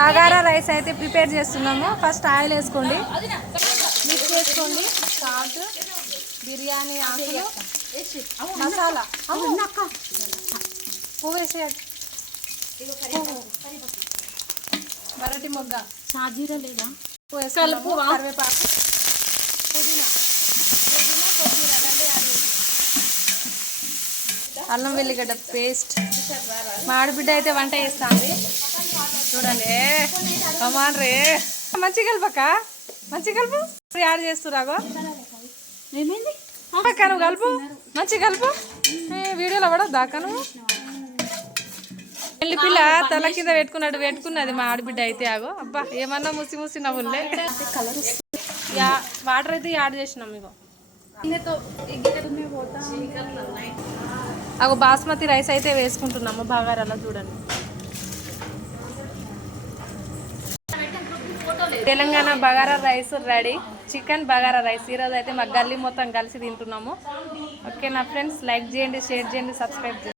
Bagara rice అయితే prepare చేస్తున్నాము. First oil వేసుకోండి. మిక్స్ చేసుకోండి. సాల్ట్ బిర్యానీ ఆకులు మసాలా. పువ్వు వేసేయండి. మరటి మొగ్గ. షాజీరా లేదా? వేసుకున్నాము. కరివేపాకు. అల్లం వెల్లిగడ్డ పేస్ట్. మా ఆడబిడ్డ అయితే వంట చేస్తుంది. చూడండి. కమాన్ రే. మంచి కలుపక్క మంచి కలుపు? యాడ్ చేస్తురాగో ఏమైంది? అక్క నువ్వు కలుపు. మంచి కలుపు. వీడియోలో కూడా దాకా నువ్వు? పెళ్ళి పిల్ల తల కింద పెట్టుకున్నాడు పెట్టుకున్నది మా ఆడబిడ్డ అయితే ఆగో. అబ్బా ఏమన్నా ముసి ముసి నవ్వులే వాటర్ అయితే యాడ్ చేసినాం ఇగో. అవి బాస్మతి రైస్ అయితే వేసుకుంటున్నాము. బాగారాలో చూడండి. Telangana bagara rice ready. Chicken bagara rice. ఈరోజు అయితే మా గల్లీ మొత్తం కలిసి తింటున్నాము. ఓకే నా ఫ్రెండ్స్? లైక్ చేయండి షేర్ చేయండి సబ్స్క్రైబ్ చేయండి.